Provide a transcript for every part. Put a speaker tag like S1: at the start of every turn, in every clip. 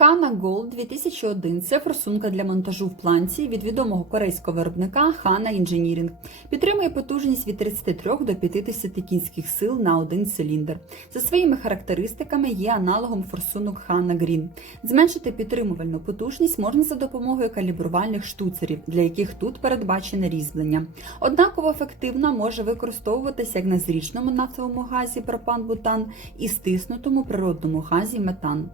S1: Hana Gold 2001 це форсунка для монтажу в планці від відомого корейського виробника Hana Engineering. Підтримує потужність від 33 до 50 кінських сил на один циліндр. За своїми характеристиками є аналогом форсунок Hana Green. Зменшити підтримувальну потужність можна за допомогою калібрувальних штуцерів, для яких тут передбачене різьблення. Однаково ефективна може використовуватися як на зрічному нафтовому газі пропан-бутан і стиснутому природному газі метан.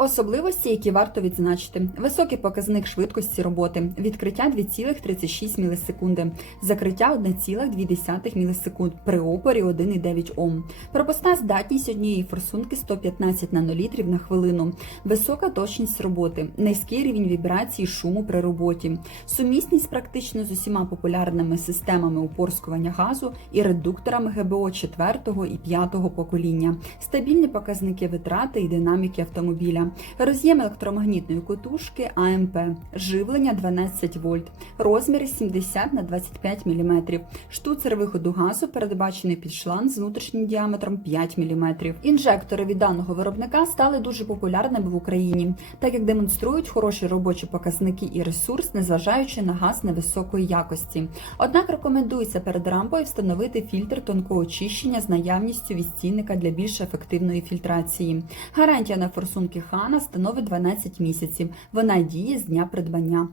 S1: Особливості, які варто відзначити: високий показник швидкості роботи, відкриття 2,36 мілісекунди, закриття 1,2 мілісекунд при опорі 1,9 Ом. Пропускна здатність однієї форсунки 115 нанолітрів на хвилину, висока точність роботи, низький рівень вібрації шуму при роботі, сумісність практично з усіма популярними системами упорскування газу і редукторами ГБО 4 і 5 покоління, стабільні показники витрати і динаміки автомобіля роз'єм електромагнітної котушки АМП, живлення 12 вольт, розміри 70 на 25 мм. Штуцер виходу газу передбачений під шланг з внутрішнім діаметром 5 мм. Інжектори від даного виробника стали дуже популярними в Україні, так як демонструють хороші робочі показники і ресурс, незважаючи на газ невисокої якості. Однак рекомендується перед рампою встановити фільтр тонкого очищення з наявністю відстійника для більш ефективної фільтрації. Гарантія на форсунки Хана становить 12 місяців. Вона діє з дня придбання.